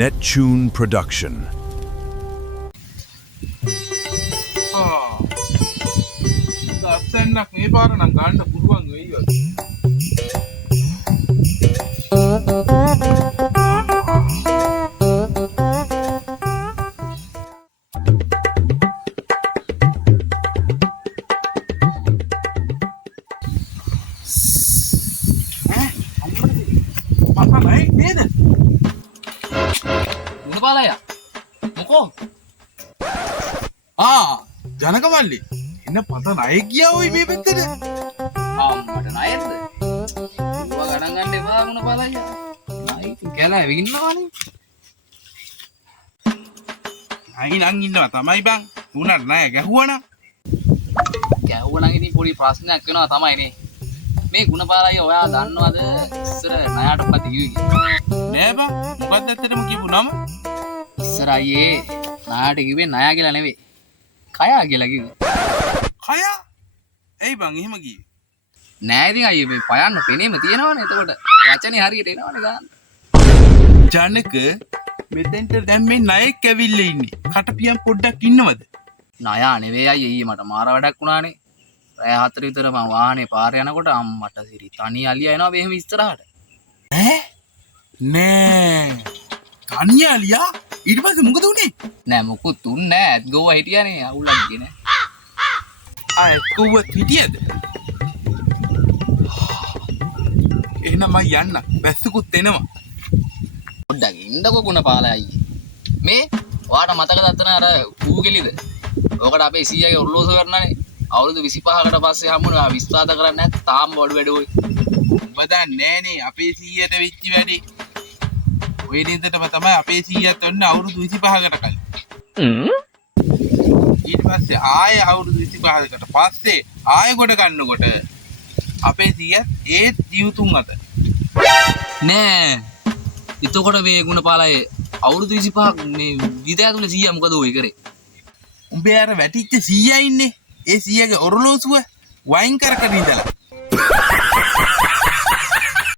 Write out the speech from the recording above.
Nettune Production. අස්සන්නක් මේ පාර නම් ගන්න පුළුවන් වෙයි වගේ. පපා නයි නේද? ගුණපාලයා මොකෝ ජනකමල්ලි එන්න පත නය ගියා ඔයි මේ පැත්තට. මට ණයද? ඌව ගණන් ගන්න එපා ගුණපාලයා. ණය කියලා ඉන්නවනේ. අයි නං ඉන්නවා තමයි බං. උනට නය ගැහුවනම්. ගැහුවා නම් ඉතින් පොඩි ප්‍රශ්නයක් වෙනවා තමයිනේ. මේ ගුණපාලයා ඔයා දන්නවද ඉස්සර ණයට පතිවි නෑ බං. මොකක්ද ඇත්තටම කියපු නම? ඉස්සර අයියේ ණයට කිව්වේ ණය කියලා නෙවෙයි. කයා කියලා කිව්වේ. කයා? එයි බං එහෙම කිව්වේ. නෑ ඉතින් අයියේ මේ පයන්න පෙනේම තියෙනවනේ. එතකොට වචනේ හරියට එනවනේ ගන්න. ජනක මෙතෙන්ට දැන් මේ ණයෙක් ඇවිල්ලා ඉන්නේ. කටපියන් පොඩ්ඩක් ඉන්නවද? ණයා නෙවෙයි අයියේ ඊයේ මට මාර වැඩක් වුණානේ. රෑ 4 විතර මම වාහනේ පාර යනකොට අම්මට සිරි තනි අලියා එනවා මෙහෙම ඉස්සරහට. නෑ. කන්‍යාලියා ඊට පස්සේ මොකද උනේ? නෑ මොකුත් උන්නේ නෑ. ඇත් ගෝවා හිටියානේ අවුලක් ගියේ නෑ. කොව්වත් හිටියද? එහෙනම් මම යන්න. බැස්සකුත් එනවා. පොඩ්ඩක් ඉන්නකෝ ගුණපාලයා අයියේ. මේ ඔයාට මතකද අතන අර ඌගෙලිද? ඕකට අපේ සීයාගේ ඔරලෝසුව කරනනේ. අවුරුදු 25කට පස්සේ හම්බුණා විශ්වාස කරන්නේ නැත් තාම බඩු වැඩ ඔය. උඹ දන්නේ නෑනේ අපේ සීයට වෙච්ච වැඩේ. ඔය නින්දටම තමයි අපේ සීයත් ඔන්න අවුරුදු 25කට කලින්. ඊට පස්සේ ආයෙ අවුරුදු 25කට පස්සේ ආයෙ කොට ගන්නකොට අපේ සීයත් ඒත් ජීවතුන් අත. නෑ. එතකොට මේ ගුණපාලයේ අවුරුදු 25ක් මේ විදය තුල සීයා මොකද ඔය කරේ? උඹේ අර වැටිච්ච සීයා ඉන්නේ. ඒ සීයාගේ ඔරලෝසුව වයින් කර කර ඉඳලා.